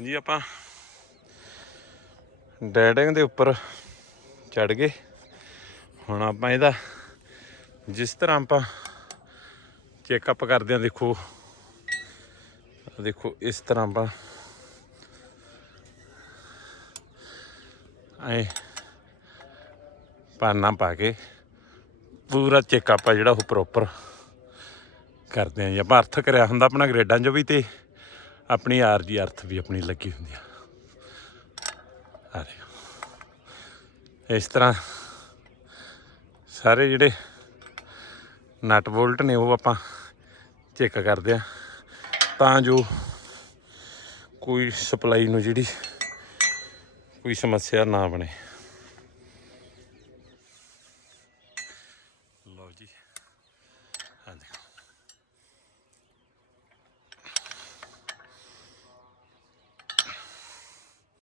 ਹਾਂਜੀ, ਆਪਾਂ ਡੈਡਿੰਗ ਦੇ ਉੱਪਰ ਚੜ ਗਏ। ਹੁਣ ਆਪਾਂ ਇਹਦਾ ਜਿਸ ਤਰ੍ਹਾਂ ਆਪਾਂ ਚੈੱਕਅਪ ਕਰਦੇ ਹਾਂ, ਦੇਖੋ। ਦੇਖੋ, ਇਸ ਤਰ੍ਹਾਂ ਆਪਾਂ ਐ ਪਾਨਾ ਪਾ ਕੇ ਪੂਰਾ ਚੈੱਕਅਪ ਆ ਜਿਹੜਾ ਉਹ ਪ੍ਰੋਪਰ ਕਰਦੇ ਆਂ ਜੀ। ਆਪਾਂ ਅਰਥ ਕਰਿਆ ਹੁੰਦਾ ਆਪਣਾ ਗ੍ਰੇਡਾਂ 'ਚ ਵੀ ਤੇ ਆਪਣੀ ਆਰ ਆਰਜੀ ਅਰਥ ਵੀ ਆਪਣੀ ਲੱਗੀ ਹੁੰਦੀ ਆ। ਆਰੇ ਇਸ ਤਰ੍ਹਾਂ ਸਾਰੇ ਜਿਹੜੇ ਨਟ ਬੋਲਟ ਨੇ ਉਹ ਆਪਾਂ ਚੈੱਕ ਕਰਦੇ ਆ। ਤਾਂ ਜੋ ਕੋਈ ਸਪਲਾਈ ਨੂੰ ਜਿਹੜੀ ਕੋਈ ਸਮੱਸਿਆ ਨਾ ਬਣੇ। ਲਓ ਜੀ।